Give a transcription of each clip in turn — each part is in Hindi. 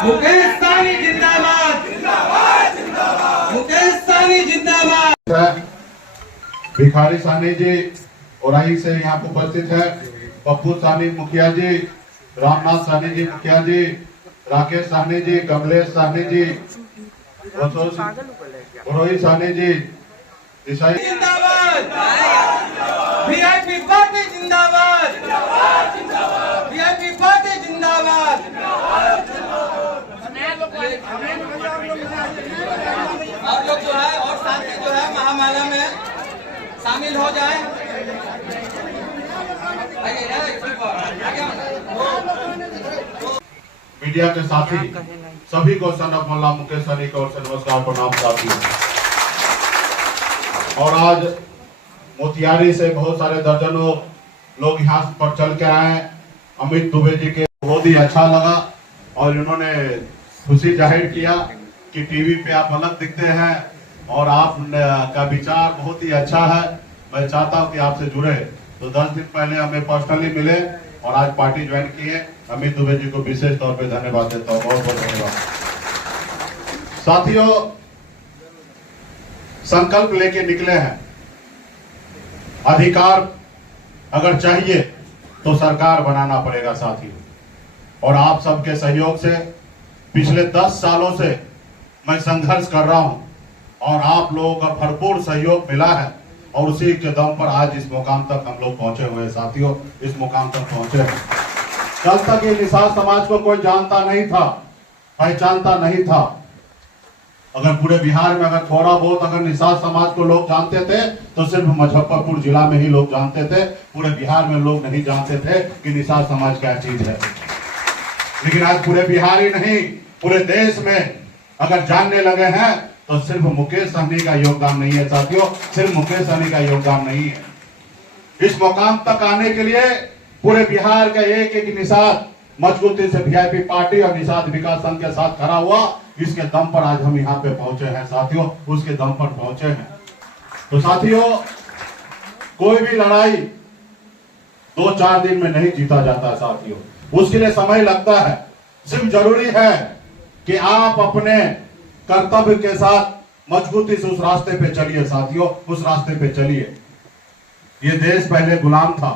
मुकेश सहनी जिंदाबाद, मुकेश सहनी जिंदाबाद। भिखारी सहनी जी औराई से यहाँ पर उपस्थित है। पप्पू सहनी मुखिया जी, रामनाथ सहनी जी मुखिया जी, राकेश सहनी जी, कमलेश सहनी जी, रोहित सहनी जी, जिंदाबाद, वीआईपी पार्टी जिंदाबाद, वीआईपी पार्टी जिंदाबाद। और लोग जो है और साथी जो है महामाला में शामिल हो जाए। मीडिया के साथी सभी को सन ऑफ मोहल्ला मुकेश सहनी की ओर से नमस्कार प्रणाम साथियों। और आज मोतिहारी से बहुत सारे दर्जनों लोग यहाँ पर चल के आए। अमित दुबे जी के बहुत ही अच्छा लगा और इन्होंने खुशी जाहिर किया कि टीवी पे आप अलग दिखते हैं और आप का विचार बहुत ही अच्छा है। मैं चाहता हूं कि आपसे जुड़े। तो 10 दिन पहले हमें पर्सनली मिले और आज पार्टी ज्वाइन किए। अमित दुबे जी को विशेष तौर पे धन्यवाद देता हूँ, बहुत बहुत धन्यवाद। साथियों, संकल्प लेके निकले हैं। अधिकार अगर चाहिए तो सरकार बनाना पड़ेगा साथियों। और आप सबके सहयोग से पिछले 10 सालों से मैं संघर्ष कर रहा हूं और आप लोगों का भरपूर सहयोग मिला है और उसी के दम पर आज इस मुकाम तक हम लोग पहुंचे हुए हैं साथियों। इस मुकाम तक पहुंचे हैं। कल तक ये निषाद समाज को कोई जानता नहीं था, पहचानता नहीं था। अगर पूरे बिहार में अगर थोड़ा बहुत अगर निषाद समाज को लोग जानते थे तो सिर्फ मुजफ्फरपुर जिला में ही लोग जानते थे। पूरे बिहार में लोग नहीं जानते थे कि निषाद समाज क्या चीज है। लेकिन आज पूरे बिहार ही नहीं, पूरे देश में अगर जानने लगे हैं तो सिर्फ मुकेश सहनी का योगदान नहीं है साथियों, सिर्फ मुकेश सहनी का योगदान नहीं है। इस मुकाम तक आने के लिए पूरे बिहार का एक एक निषाद मजबूती से वीआईपी पार्टी और निषाद विकास संघ के साथ खड़ा हुआ। इसके दम पर आज हम यहाँ पे पहुंचे हैं साथियों, उसके दम पर पहुंचे हैं। तो साथियों, कोई भी लड़ाई 2-4 दिन में नहीं जीता जाता साथियों, उसके लिए समय लगता है। सिर्फ जरूरी है कि आप अपने कर्तव्य के साथ मजबूती से उस रास्ते पे चलिए साथियों, उस रास्ते पे चलिए। ये देश पहले गुलाम था,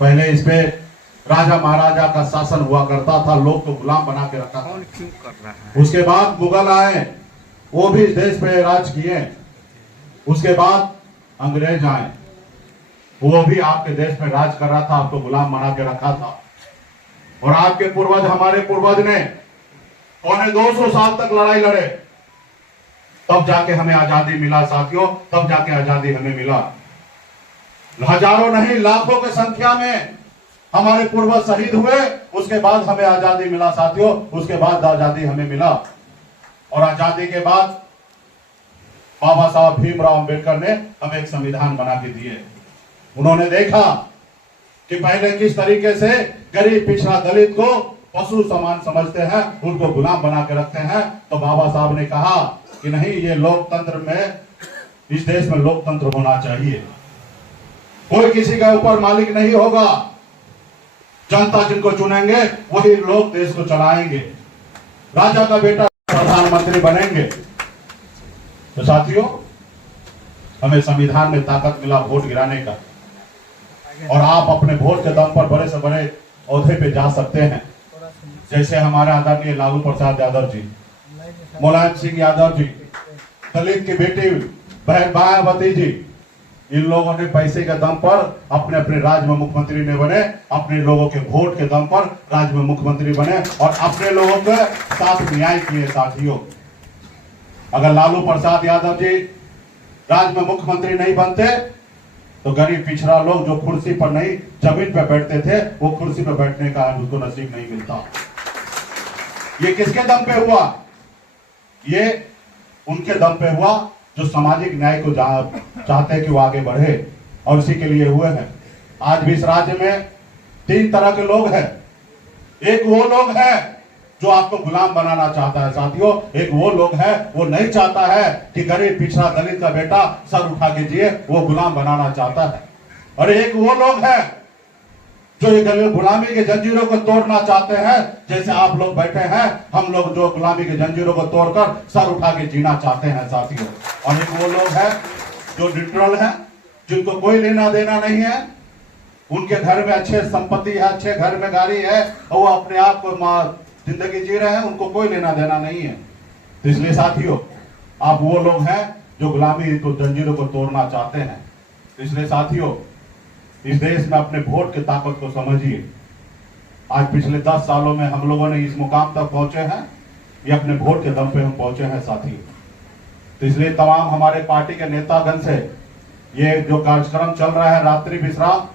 पहले इस पे राजा महाराजा का शासन हुआ करता था, लोग तो गुलाम बना के रखा था। क्यों कर रहा है? उसके बाद मुगल आए, वो भी इस देश पे राज किए। उसके बाद अंग्रेज आए, वो भी आपके देश में राज कर रहा था, आपको गुलाम बना के रखा था। और आपके पूर्वज, हमारे पूर्वज ने 250 साल तक लड़ाई लड़े, तब जाके हमें आजादी मिला साथियों, तब जाके आजादी हमें मिला। हजारों नहीं लाखों की संख्या में हमारे पूर्वज शहीद हुए, उसके बाद हमें आजादी मिला साथियों, उसके बाद आजादी हमें मिला। और आजादी के बाद बाबा साहब भीमराव अंबेडकर ने हमें एक संविधान बना के दिए। उन्होंने देखा कि पहले किस तरीके से गरीब पिछड़ा दलित को पशु समान समझते हैं, उनको गुलाम बना के रखते हैं। तो बाबा साहब ने कहा कि नहीं, ये लोकतंत्र में, इस देश में लोकतंत्र होना चाहिए। कोई किसी के ऊपर मालिक नहीं होगा, जनता जिनको चुनेंगे वही लोग देश को चलाएंगे। राजा का बेटा प्रधानमंत्री बनेंगे। तो साथियों, हमें संविधान में ताकत मिला वोट गिराने का, और आप अपने वोट के दम पर बड़े से बड़े ओहदे पे जा सकते हैं। जैसे हमारे आदरणीय लालू प्रसाद यादव जी, मुलायम सिंह यादव जी, दलित की बेटी बहन मायावती जी, इन लोगों ने पैसे के दम पर अपने अपने राज्य में मुख्यमंत्री ने बने, अपने लोगों के वोट के दम पर राज्य में मुख्यमंत्री बने और अपने लोगों के साथ न्याय किए साथियों। अगर लालू प्रसाद यादव जी राज्य में मुख्यमंत्री नहीं बनते तो गरीब पिछड़ा लोग जो कुर्सी पर नहीं जमीन पर बैठते थे, वो कुर्सी पर बैठने का उनको नसीब नहीं मिलता। ये किसके दम पे हुआ? ये उनके दम पे हुआ जो सामाजिक न्याय को चाहते हैं कि वो आगे बढ़े, और उसी के लिए हुए हैं। आज भी इस राज्य में 3 तरह के लोग हैं। एक वो लोग हैं जो आपको गुलाम बनाना चाहता है साथियों, एक वो लोग है वो नहीं चाहता है कि गरीब पिछड़ा दलित का बेटा सर उठा के जिए, वो गुलाम बनाना चाहता है। और एक वो लोग हैं जो ये गुलामी के जंजीरों को तोड़ना चाहते हैं, जैसे आप लोग बैठे हैं, हम लोग जो गुलामी के जंजीरों को तोड़कर सर उठा के जीना चाहते हैं साथियों। और एक वो लोग हैं जो न्यूट्रल हैं, जिनको कोई लेना देना नहीं है, उनके घर में अच्छे संपत्ति है, अच्छे घर में गाड़ी है, और वो अपने आप को जिंदगी जी रहे हैं, उनको कोई लेना देना नहीं है। तो इसलिए साथियों, आप वो लोग हैं जो गुलामी को जंजीरों को तोड़ना चाहते हैं। तो इसलिए साथियों, इस देश में अपने वोट की ताकत को समझिए। आज पिछले 10 सालों में हम लोगों ने इस मुकाम तक पहुंचे हैं, ये अपने वोट के दम पे हम पहुंचे हैं साथियों। तो इसलिए तमाम हमारे पार्टी के नेतागण से ये जो कार्यक्रम चल रहा है रात्रि विश्राम,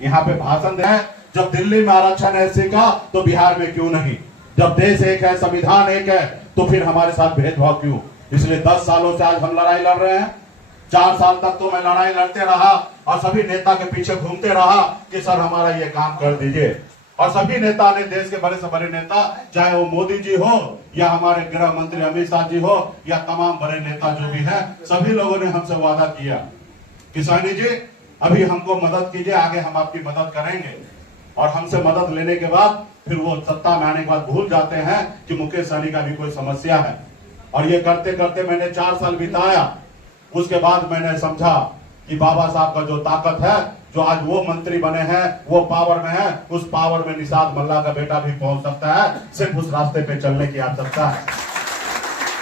यहाँ पे भाषण दे, जब दिल्ली में आरक्षण एससी का तो बिहार में क्यों नहीं? जब देश एक है, संविधान एक है, तो फिर हमारे साथ भेदभाव क्यों? इसलिए 10 सालों से आज हम लड़ाई लड़ रहे हैं। 4 साल तक तो मैं लड़ाई लड़ते रहा और सभी नेता के पीछे घूमते रहा कि सर हमारा ये काम कर दीजिए। और सभी नेता ने, देश के बड़े से बड़े नेता, चाहे वो मोदी जी हो या हमारे गृह मंत्री अमित शाह जी हो या तमाम बड़े नेता जो भी है, सभी लोगों ने हमसे वादा किया कि सैनी जी अभी हमको मदद कीजिए, आगे हम आपकी मदद करेंगे। और हमसे मदद लेने के बाद फिर वो सत्ता में आने के बाद भूल जाते हैं कि मुकेश सहनी का भी कोई समस्या है। और ये करते करते मैंने 4 साल बिताया। उसके बाद मैंने समझा कि बाबा साहब का जो ताकत है, जो आज वो मंत्री बने हैं, वो पावर में है, उस पावर में निषाद मल्ला का बेटा भी पहुंच सकता है, सिर्फ उस रास्ते पे चलने की आवश्यकता है।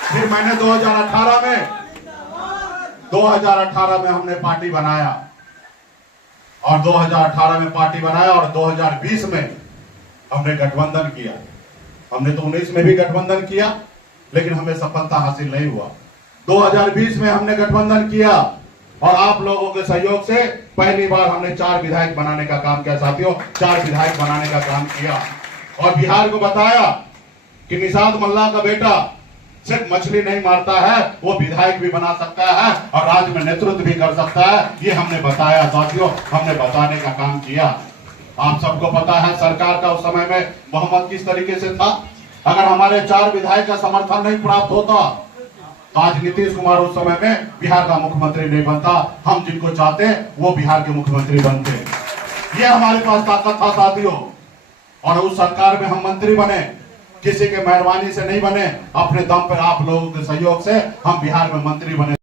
फिर मैंने 2018 में हमने पार्टी बनाया, और 2018 में पार्टी बनाया और 2020 में हमने गठबंधन किया। हमने तो 19 में भी गठबंधन किया, लेकिन हमें सफलता हासिल नहीं हुआ। 2020 में हमने गठबंधन किया और आप लोगों के सहयोग से पहली बार हमने 4 विधायक बनाने का काम किया साथियों। 4 विधायक बनाने का काम किया और बिहार को बताया कि निषाद मल्ला का बेटा सिर्फ मछली नहीं मारता है, वो विधायक भी बना सकता है और राज्य में नेतृत्व भी कर सकता है। ये हमने बताया साथियों, हमने बताने का काम किया। आप सबको पता है सरकार का उस समय में बहुमत किस तरीके से था। अगर हमारे 4 विधायक का समर्थन नहीं प्राप्त होता तो आज नीतीश कुमार उस समय में बिहार का मुख्यमंत्री नहीं बनता। हम जिनको चाहते वो बिहार के मुख्यमंत्री बनते। ये हमारे पास ताकत था साथियों। और उस सरकार में हम मंत्री बने, किसी के मेहरबानी से नहीं बने, अपने दम पर आप लोगों के सहयोग से हम बिहार में मंत्री बने